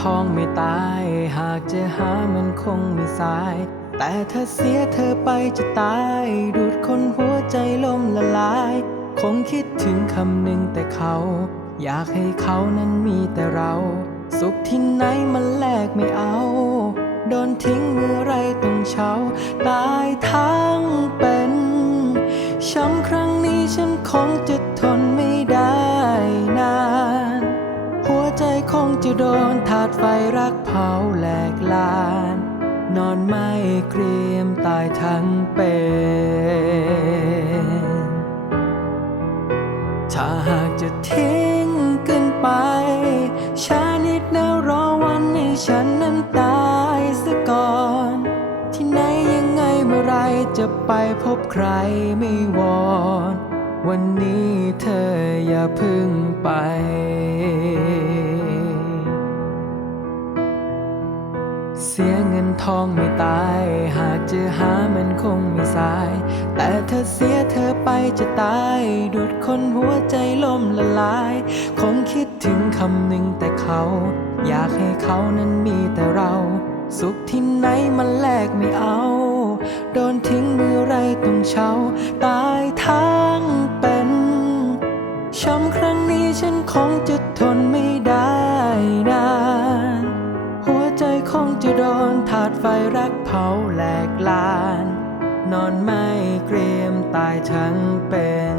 ทองไม่ตาย หากจะหามันคงไม่สาย แต่ถ้าเสียเธอไปจะตาย ดูดคนหัวใจล่มละลาย คงคิดถึงคำหนึ่งแต่เขา อยากให้เขานั้นมีแต่เรา สุขที่ไหนมันแลกไม่เอา โดนทิ้งเมื่อไรต้องเช้า ตายทั้งเป็นช้ำครั้งนี้ฉันคงจะ ใจคงจะโดนถาดไฟรักเผาแหลกลาน นอนไม่เกรียมตายทั้งเป็นถ้าหากจะทิ้งกันไปช้านิดนะรอวันให้ฉันนั้นตายซะก่อน ที่ไหนยังไงเมื่อไรจะไปพบใครไม่วอนวันนี้เธออย่าพึ่งไป เสียเงินทองไม่ตาย หากจะหามันคงไม่สาย แต่ถ้าเสียเธอไปจะตายดูดคนหัวใจล่มละลาย คงคิดถึงคำหนึ่งแต่เขา อยากให้เขานั้นมีแต่เรา สุขที่ไหนมันแลกไม่เอา โดนทิ้งเมื่อไรต้องเช้า ตายทั้งเป็นช้ำครั้งนี้ฉันคงจะทนไม่ได้นา ดนถาดไฟรักเผาแหลกลาน นอนไม่เกรียมตายทั้งเป็น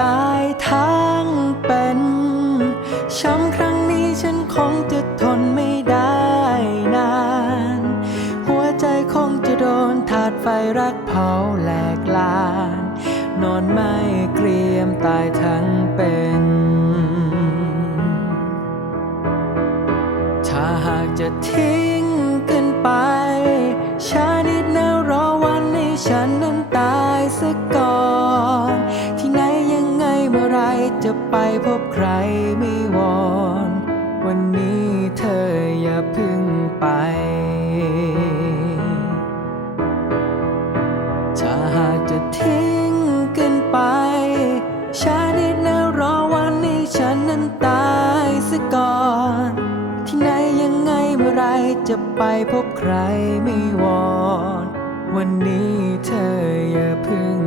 ตายทั้งเป็น ช้ำครั้งนี้ฉันคงจะทนไม่ได้นาน หัวใจคงจะโดนถาดไฟรักเผาแหลกลาน นอนไม่เกรียมตายทั้งเป็น ถ้าหากจะทิ้งกันไปช้านิดนะรอวันให้ฉันนั้นตายซะก่อน จะไปพบใครไม่วอน วันนี้เธออย่าพึ่งไป ถ้าหากจะทิ้งกันไปช้านิดนะรอวันให้ฉันนั้นตายซะก่อน ที่ไหนยังไงเมื่อไรจะไปพบใครไม่วอน วันนี้เธออย่าพึ่ง